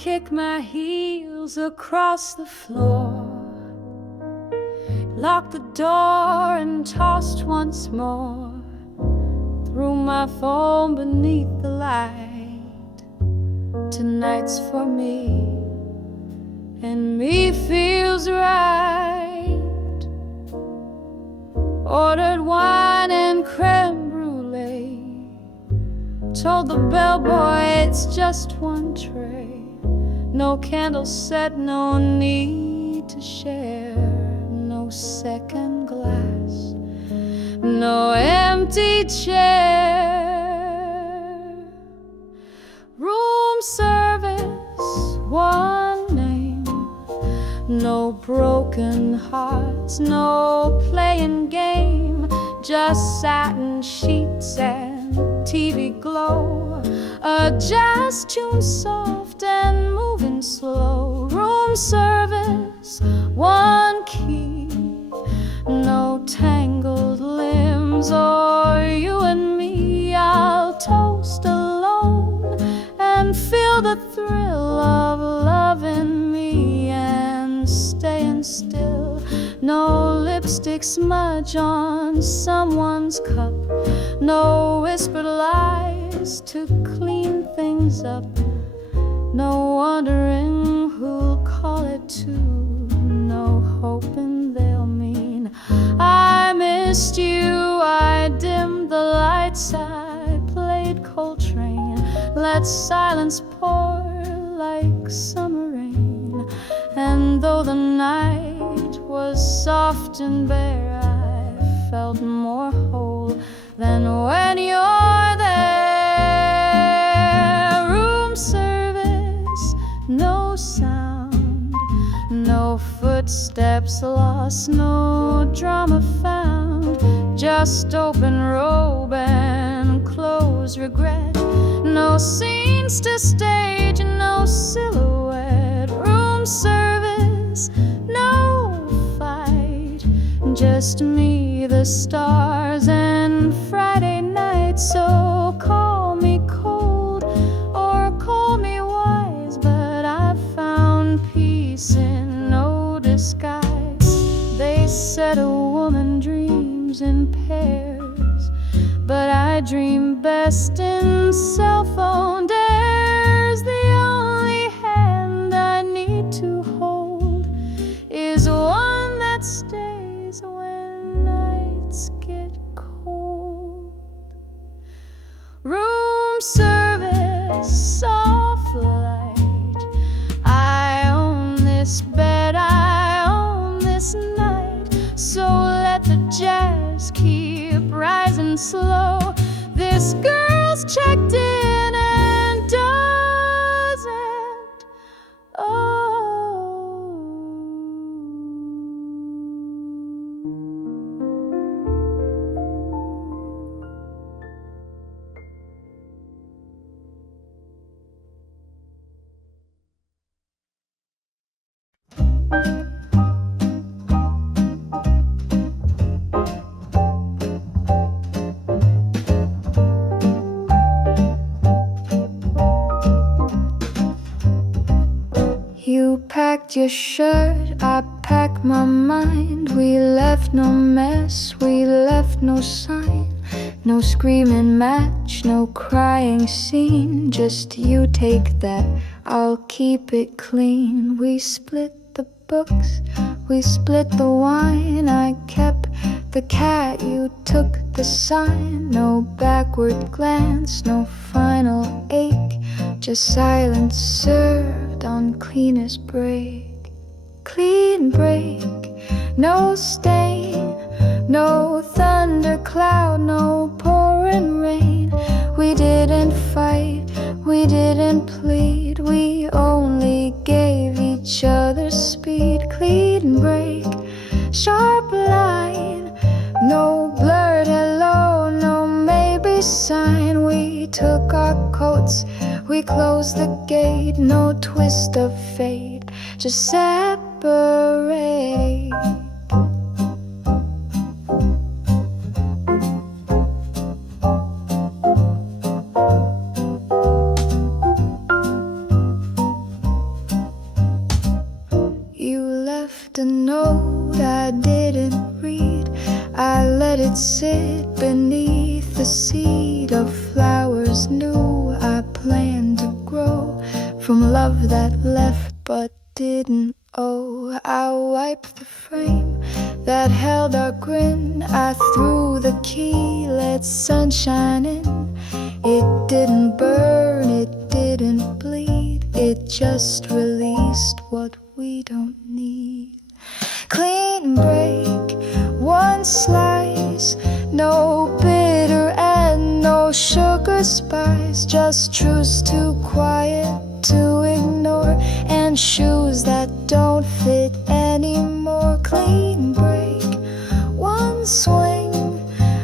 kick my heels across the floor, locked the door and tossed once more, threw my phone beneath the light. Tonight's for me, and me feels right. Ordered wine and creme brulee, told the bellboy it's just one tray. No candle set, no need to share, no second glass, no empty chair. Room service, one name, no broken hearts, no playing game, just satin sheets and TV glow, a jazz tune soft and moving slow. Room service, one key, no tangled limbs or you and me. I'll toast alone and feel the thrill of loving me and staying still. No lipstick smudge on someone's cup, no whispered lies to clean things up, no wondering who'll call it to, no hoping they'll mean I missed you. I dimmed the lights, I played Coltrane, let silence pour like summer rain. And though the night was soft and bare, I felt more whole than when you're there. Room service, no sound, no footsteps lost, no drama found, just open robe and close regret, no scenes to stage, no silhouette. Room service, no fight, just me, the stars, and Friday night. So call me cold or call me wise, but I found peace in no disguise. They said a woman dreams in pairs, but I dream best in cell phone dares. The only hand I need to hold is one that stays when nights get cold. Room service, soft light, I own this bed, I own this night, so let the jazz keep rising slow. This girl's checked in and doesn't owe. You packed your shirt, I packed my mind. We left no mess, we left no sign, no screaming match, no crying scene. Just you take that, I'll keep it clean. We split the books, we split the wine. I kept the cat, you took the sign. No backward glance, no final ache, just silence served on cleanest break. Clean break, no stain, no thundercloud, no pouring rain. We didn't fight, we didn't plead, we only gave each other speed. Clean break, sharp line, no blurred hello, no maybe sign. We took our coats, we closed the gate, no twist of fate, just separate. left a note I didn't read. I let it sit beneath the seed of flowers new I planned to grow from love that left but didn't owe. I wiped the frame that held our grin. I threw the key, let sunshine in. It didn't burn, it didn't bleed. It just released what we don't need. Clean break, one slice, no bitter and no sugar spice. Just truths too quiet to ignore, and shoes that don't fit anymore. Clean break, one swing,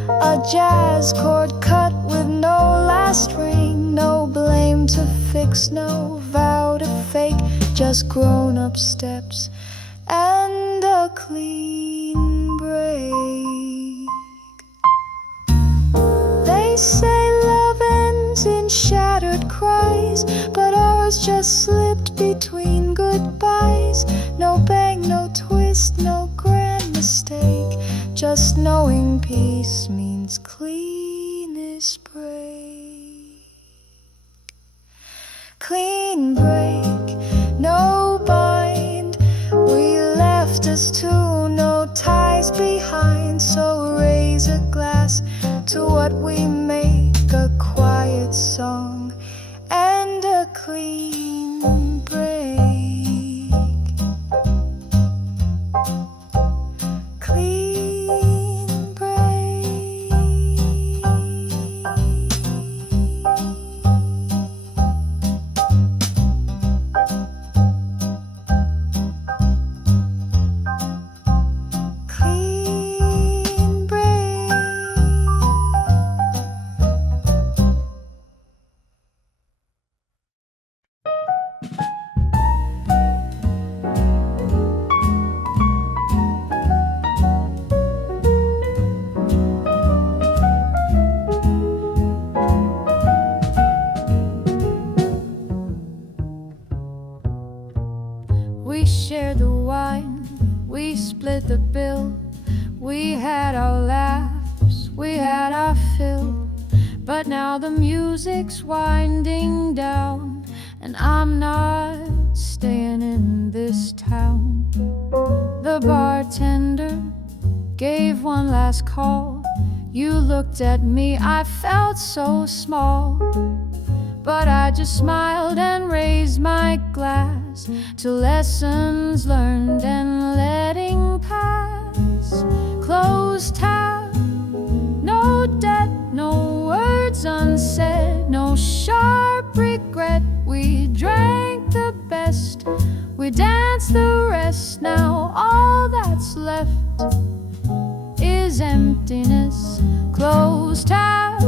a jazz chord cut with no last ring. No blame to fix, no vow to fake, just grown-up steps and a clean break. They say love ends in shattered cries, but ours just slipped between goodbyes. No bang, no twist, no grand mistake, just knowing peace means cleanest break. Clean break, no bind, we left us two, no ties behind. So raise a glass to what we make, a quiet song and a clean break. Clean break. Clean break. We shared the wine, we split the bill. We had our laughs, we had our fill. But now the music's winding down, and I'm not staying in this town. The bartender gave one last call. You looked at me, I felt so small. But I just smiled and raised my glass to lessons learned and letting pass. Closed tab, no debt, no words unsaid, no sharp regret. We drank the best, we danced the rest. Now all that's left is emptiness. Closed tab,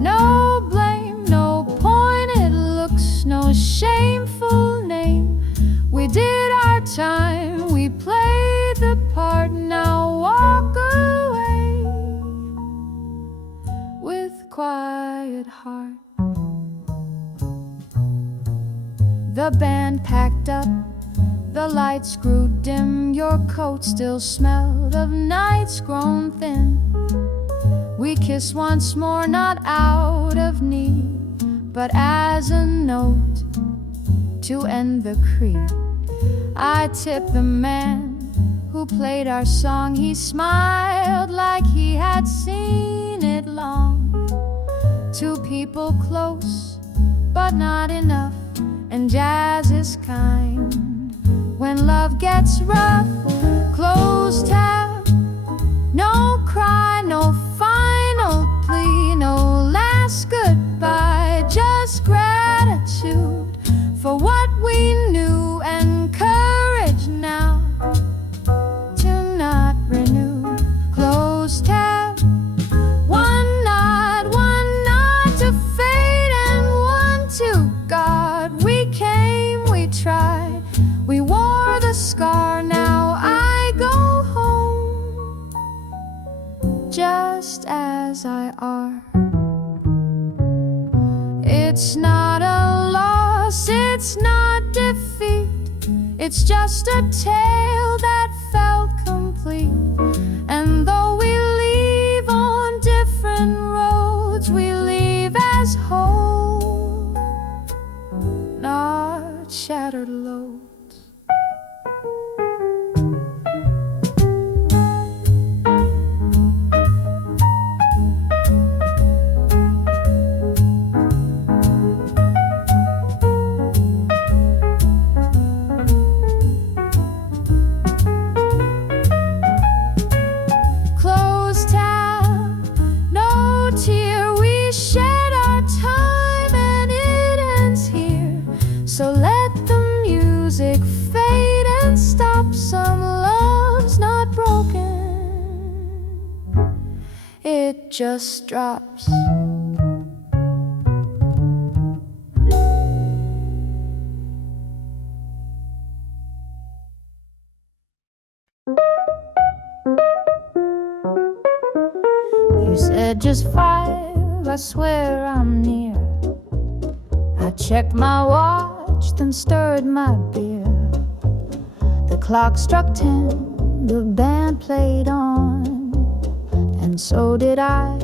no blame, no pointed looks, no shameful name. We did our time, we played the part. Now walk away with quiet heart. The band packed up, the lights grew dim. Your coat still smelled of nights grown thin. We kissed once more, not out of need, but as a note to end the creed. I tipped the man who played our song. He smiled like he had seen it long. Two people close, but not enough, and jazz is kind when love gets rough. Closed tab, no cry, no final plea, no last goodbye, just gratitude for what we knew, and courage now to not renew. Closed tab, one nod to fate and one to God. We came, we tried, we wore the scar. Now I go home just as I are. It's not a loss, it's not It's just a tale that felt complete. And though we leave on different roads, we leave as whole, not shattered loads. So let the music fade and stop. Some love's not broken, it just drops. You said just 5, I swear I'm near. I checked my watch, then stirred my beer. The clock struck 10, the band played on, and so did I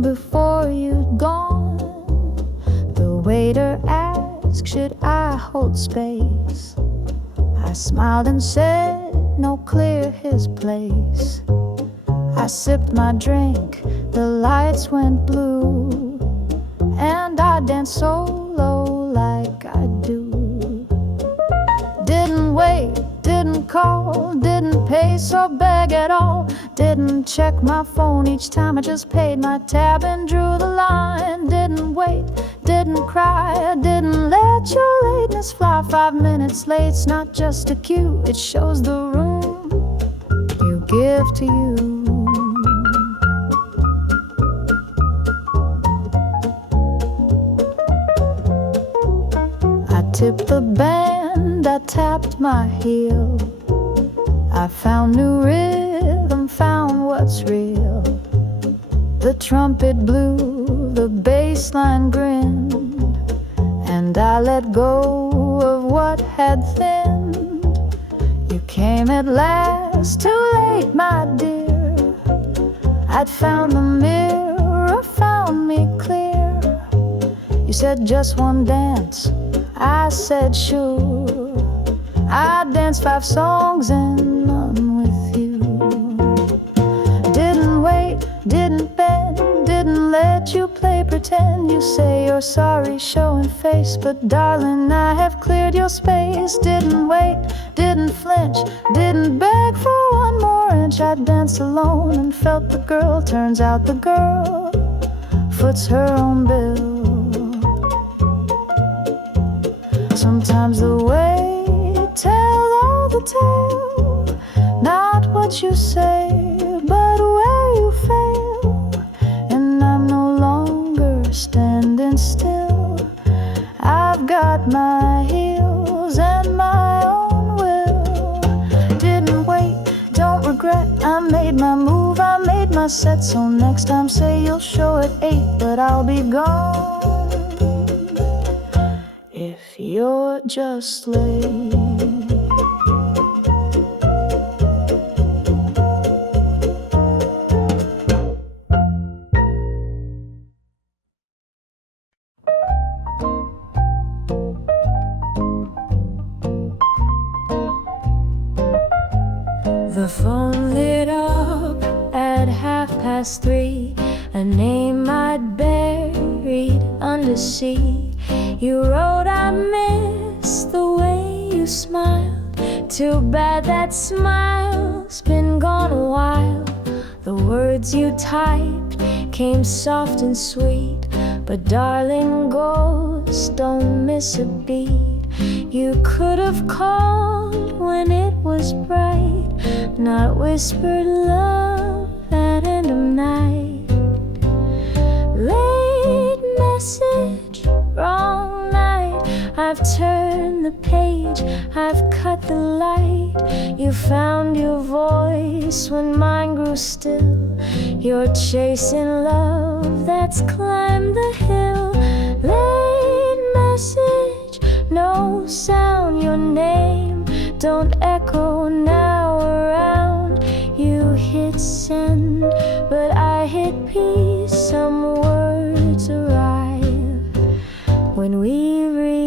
before you'd gone. The waiter asked, should I hold space? I smiled and said, no, clear his place. I sipped my drink, the lights went blue, and I danced solo like I do. Didn't wait, didn't call, didn't pay or beg at all. Didn't check my phone each time, I just paid my tab and drew the line. Didn't wait, didn't cry, didn't let your lateness fly. 5 minutes late's not just a cue, it shows the room you give to you. Tipped the band, I tapped my heel. I found new rhythm, found what's real. The trumpet blew, the bass line grinned, and I let go of what had thinned. You came at last, too late, my dear. I'd found the mirror, found me clear. You said just one dance, I said sure. I danced 5 songs and none with you. Didn't wait, didn't bend, didn't let you play pretend. You say you're sorry, showing face, but darling, I have cleared your space. Didn't wait, didn't flinch, didn't beg for one more inch. I danced alone and felt the girl. Turns out the girl foots her own bill. Sometimes the way tells all the tale, not what you say, but where you fail. And I'm no longer standing still. I've got my heels and my own will. Didn't wait, don't regret, I made my move, I made my set. So next time say you'll show at 8, but I'll be gone if you're just late. The phone lit up at 3:30, a name I'd buried under sea. You wrote, I miss the way you smiled. Too bad that smile's been gone a while. The words you typed came soft and sweet, but darling, ghosts don't miss a beat. You could have called when it was bright, not whispered love at end of night. Late message, wrong night. I've turned the page, I've cut the light. You found your voice when mine grew still. You're chasing love that's climbed the hill. Late message, no sound, your name don't echo now around. You hit send, but I hit peace. Some words arrive when we released.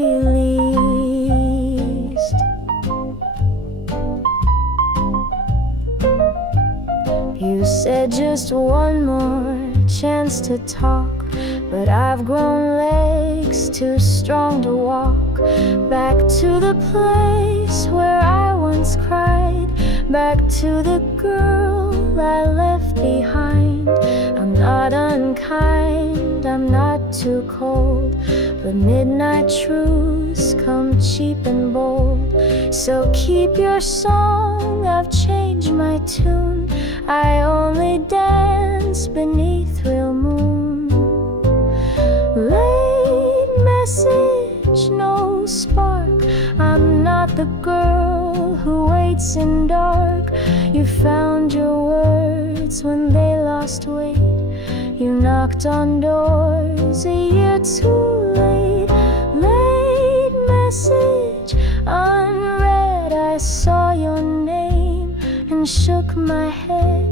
You said just one more chance to talk, but I've grown legs too strong to walk back to the place where I once cried, back to the girl I left behind. I'm not unkind, I'm not too cold, but midnight truths come cheap and bold. So keep your song, I've changed my tune. I only dance beneath real moon. Late message, no spark. I'm not the girl who waits in dark. You found your words when they lost weight. You knocked on doors a year too late. Late message, unread. I saw your name and shook my head.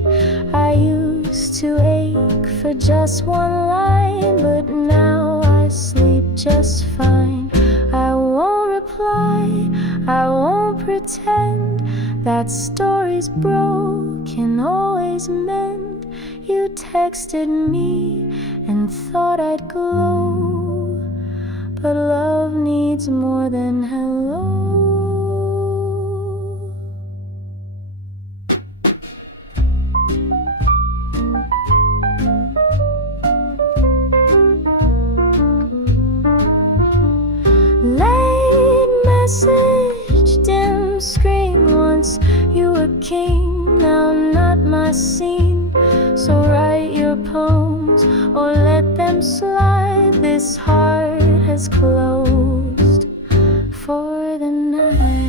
I used to ache for just one line, but now I sleep just fine. I won't reply, I won't pretend that stories broken always mend. You texted me and thought I'd glow, but love needs more than hello. Message, dim screen. Once you were king, now not my scene. So write your poems or let them slide. This heart has closed for the night.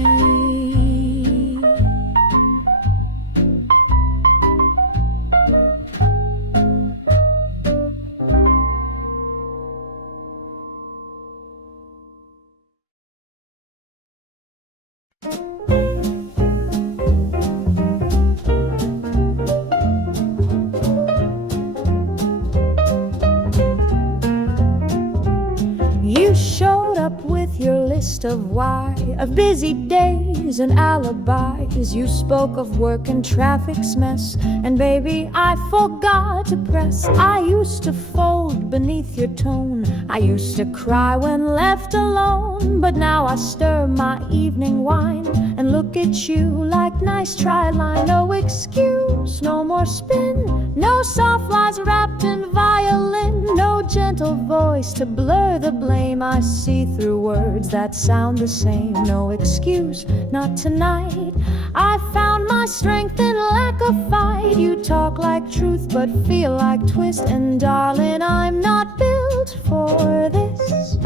You showed up with your list of why, of busy days and alibis. You spoke of work and traffic's mess, and baby, I forgot to press. I used to fold beneath your tone, I used to cry when left alone, but now I stir my evening wine and look at you like nice tri-line. No excuse, no more spin, no soft lies wrapped in violin, no gentle voice to blur the blame. I see through words that sound the same. No excuse, not tonight. I found my strength in lack of fight. You talk like truth but feel like twist, and darling, I'm not built for this.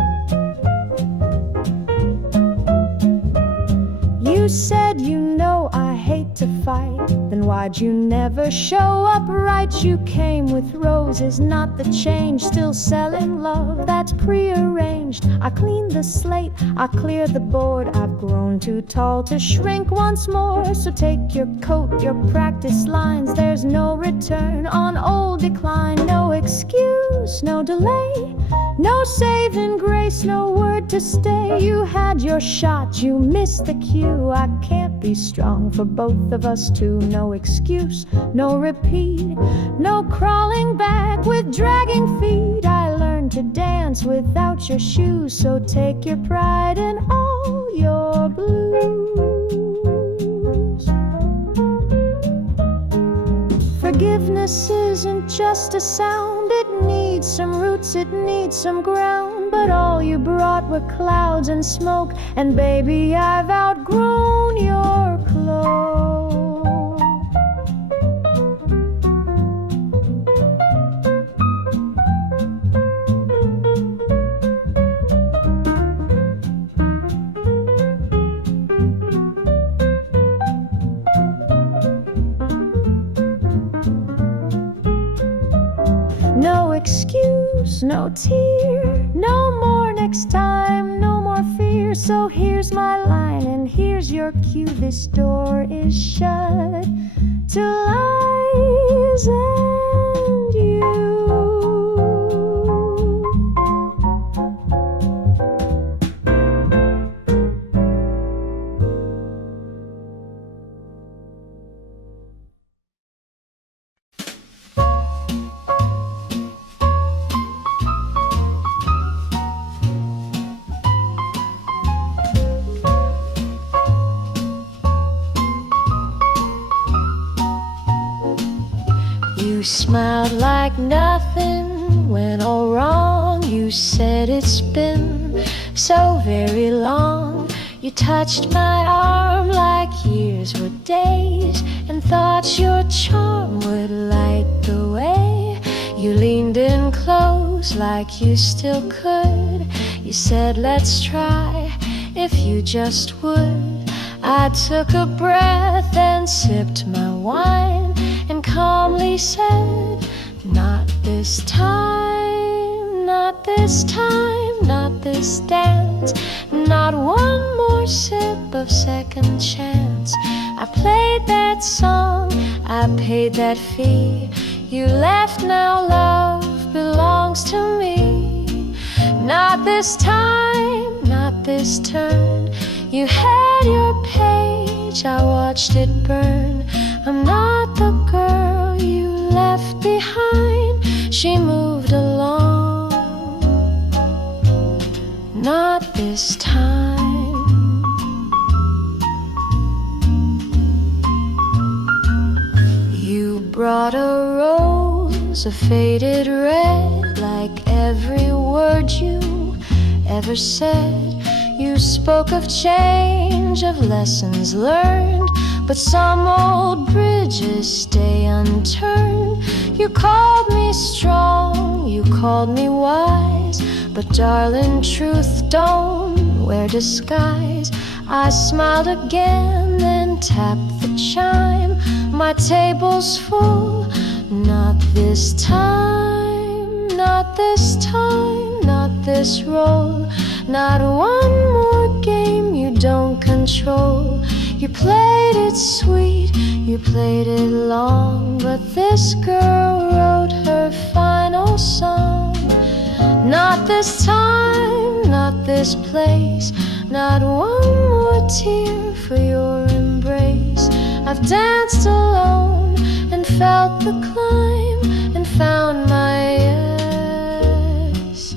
You said you know I hate to fight, then why'd you never show up right? You came with roses, not the change, still selling love that's prearranged. I clean the slate, I clear the board, I've grown too tall to shrink once more. So take your coat, your practice lines, there's no return on old decline. No excuse, no delay, no saving grace, no word to stay. You had your shot, you missed the cue. I can't be strong for both of us too. No excuse, no repeat, no crawling back with dragging feet. I learned to dance without your shoes, so take your pride in all your blues. Forgiveness isn't just a sound, it needs some roots, it needs some ground. But all you brought were clouds and smoke, and baby, I've outgrown your clothes. No excuse, no tear, no more next time, no more fear. so here's my line and here's your cue. This door is shut to lies and you. You smiled like nothing went all wrong. You said it's been so very long. You touched my arm like years were days, and thought your charm would light the way. You leaned in close like you still could. You said let's try if you just would. I took a breath and sipped my wine and calmly said, not this time, not this time, not this dance, not one more sip of second chance. I played that song, I paid that fee. You left, now love belongs to me. Not this time, not this turn. You had your page, I watched it burn. I'm not the girl you left behind. She moved along. Not this time. You brought a rose, a faded red, like every word you ever said. You spoke of change, of lessons learned, but some old bridges stay unturned. You called me strong, you called me wise, but darling, truth don't wear disguise. I smiled again, then tapped the chime. My table's full, not this time, not this time, not this role. Not one more game you don't control. You played it sweet, you played it long, but this girl wrote her final song. Not this time, not this place, not one more tear for your embrace. I've danced alone and felt the climb and found my yes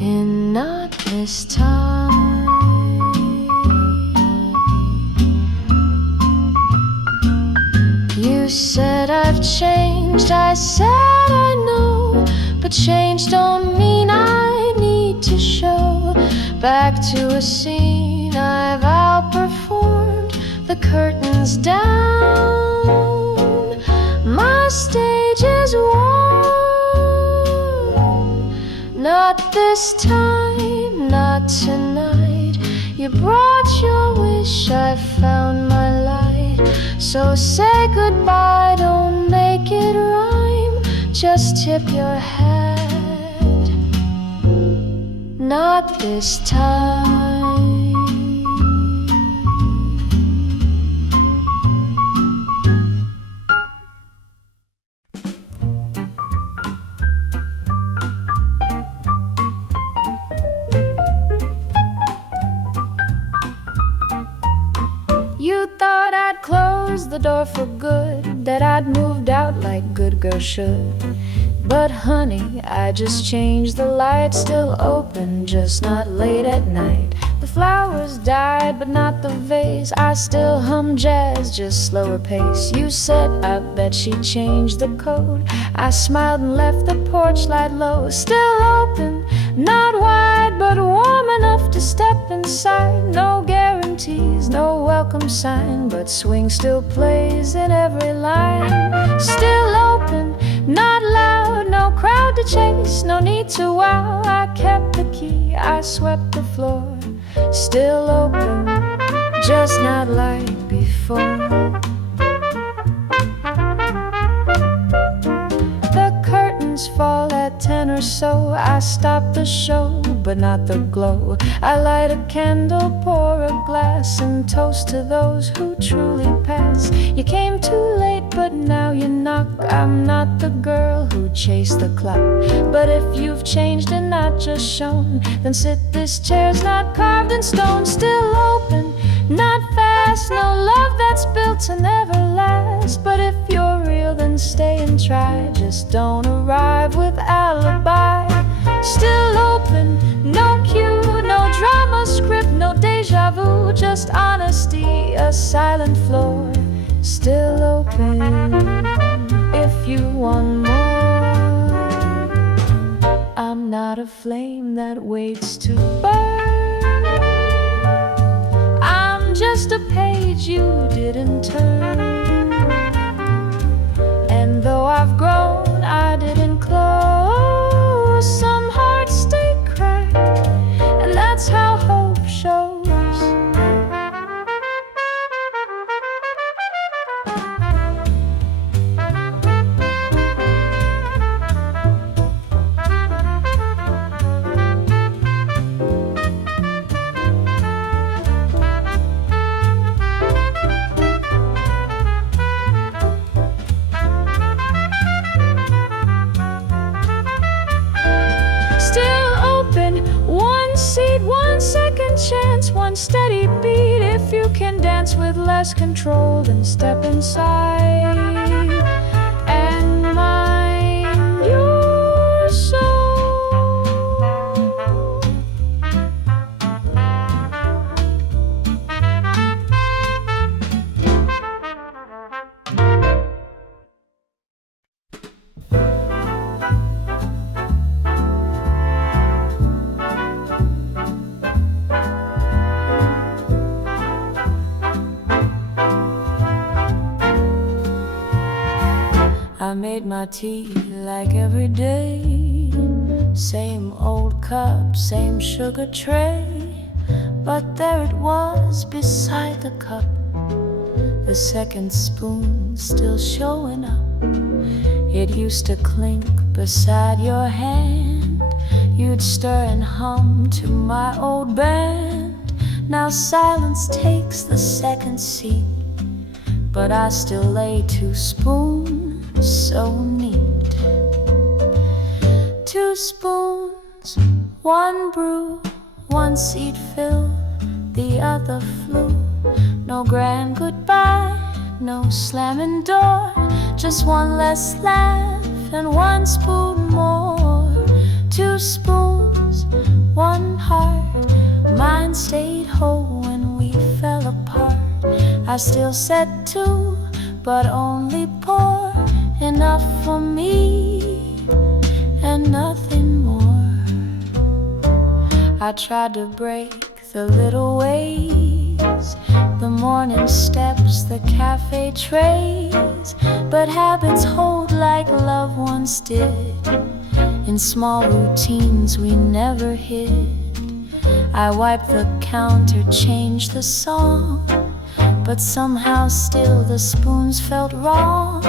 in not this time. You said I've changed, I said I know, but change don't mean I need to show. Back to a scene I've outperformed, the curtains down, my stage is warm. Not this time, not tonight. You brought your wish, I found my light. So say goodbye, don't make it rhyme, just tip your head. Not this time. You thought I'd closed the door for good, that I'd moved out like good girls should. But honey, I just changed the light, still open, just not late at night. The flowers died, but not the vase. I still hum jazz, just slower pace. You said, I bet she'd changed the code. I smiled and left the porch light low. Still open, not wide, but warm enough to step inside. No guarantees, no welcome sign, but swing still plays in every line. Still open, not loud, no crowd to chase, no need to wow. I kept the key, I swept the floor. Still open, just not like before. The curtains fall at 10 or so. I stop the show, but not the glow. I light a candle, pour a glass, and toast to those who truly pass. You came too late, but now you knock. I'm not the girl who chased the clock, but if you've changed and not just shown, then sit. This chair's not carved in stone, still open, not fast. No love that's built to never last. But if you're real, then stay and try. Just don't arrive with alibi. Still open, no cue, no drama script, no deja vu, just honesty, a silent floor. Still open if you want more. I'm not a flame that waits to burn. I'm just a page you didn't turn. And though I've grown, I didn't close. Some hearts stay cracked, and that's how hope shows. One second chance, one steady beat. If you can dance with less control, then step inside and mind your soul. I made my tea like every day. Same old cup, same sugar tray. But there it was beside the cup, the second spoon still showing up. It used to clink beside your hand. You'd stir and hum to my old band. Now silence takes the second seat, but I still lay 2 spoons so neat. 2 spoons, 1 brew, 1 seat filled, the other flew. No grand goodbye, no slamming door, just 1 less laugh and 1 spoon more. 2 spoons, 1 heart, mine stayed whole when we fell apart. I still said 2, but only pour, enough for me and nothing more. I tried to break the little ways, the morning steps, the cafe trays, but habits hold like love once did. In small routines we never hid. I wiped the counter, changed the song, but somehow still the spoons felt wrong,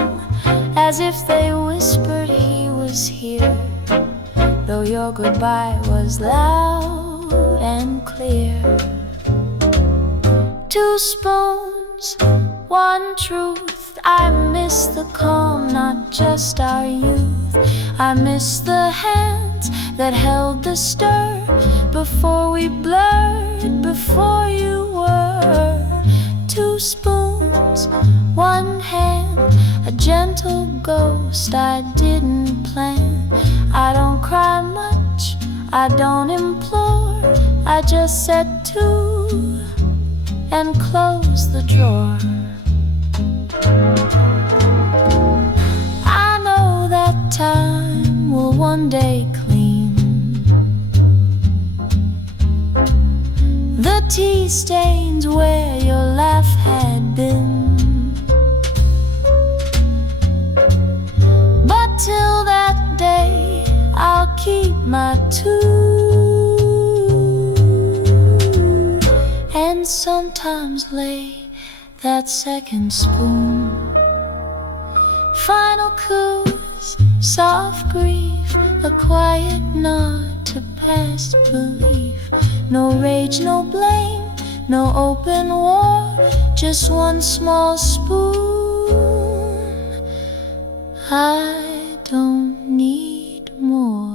as if they whispered he was here, though your goodbye was loud and clear. 2 spoons, 1 truth. I miss the calm, not just our youth. I miss the hands that held the stir before we blurred, before you were. 2 spoons, 1 hand, a gentle ghost I didn't plan. I don't cry much, I don't implore, I just said 2 and close the drawer. I know that time will one day clean the tea stains where your laugh had been. But till that day, I'll keep my 2 and sometimes lay that second spoon. Final coups, soft grief, a quiet nod to past belief. No rage, no blame, no open war, just one small spoon. I don't need more.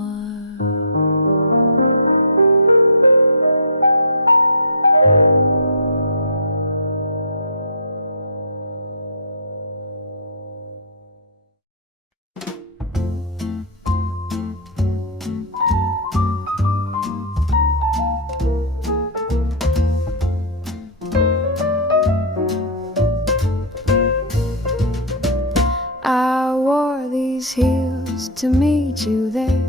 I wore these heels to meet you there,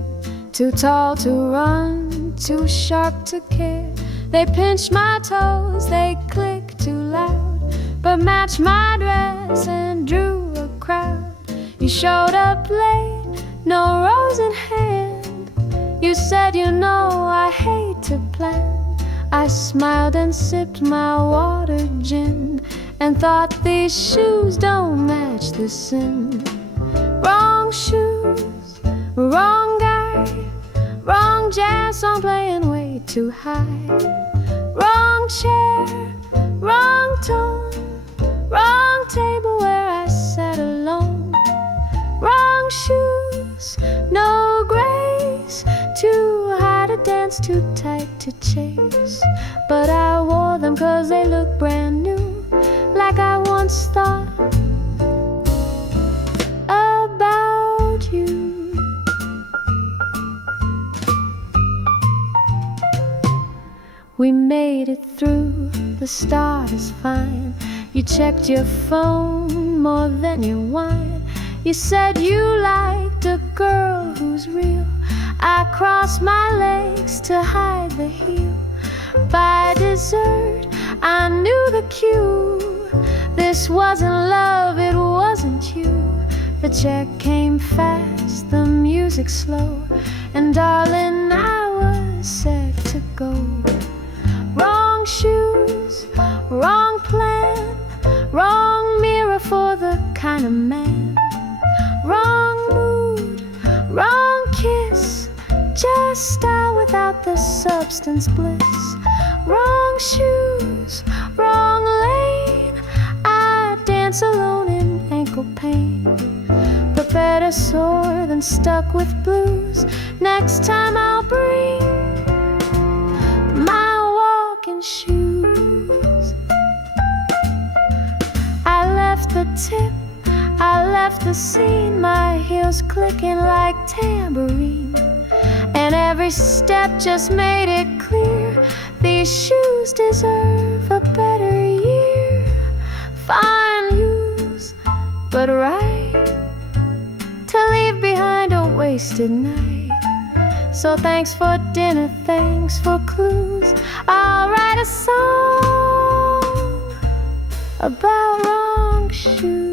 too tall to run, too sharp to care. They pinched my toes, they clicked too loud, but matched my dress and drew a crowd. You showed up late, no rose in hand. You said, you know, I hate to plan. I smiled and sipped my water gin, and thought these shoes don't match the sin. Wrong shoes, wrong guy, wrong jazz song playing way too high. Wrong chair, wrong tone, wrong table where I sat alone. Wrong shoes, no grace, too high to dance, too tight to chase. But I wore them 'cause they look brand new, like I once thought about you. We made it through, the start is fine. You checked your phone more than your wine. You said you liked a girl who's real. I crossed my legs to hide the heel. By dessert, I knew the cue. This wasn't love, it wasn't you. The check came fast, the music slow, and darling, I was set to go. Wrong shoes, wrong plan, wrong mirror for the kind of man. Wrong mood, wrong kiss, just style without the substance bliss. Wrong shoes, wrong lane, I dance alone in ankle pain. But better sore than stuck with blues. Next time I'll bring my walking shoes. I left the tip, I left the scene, my heels clicking like tambourine. And every step just made it clear, these shoes deserve a better year. Fine use, but right to leave behind a wasted night. So thanks for dinner, thanks for clues. I'll write a song about wrong shoes.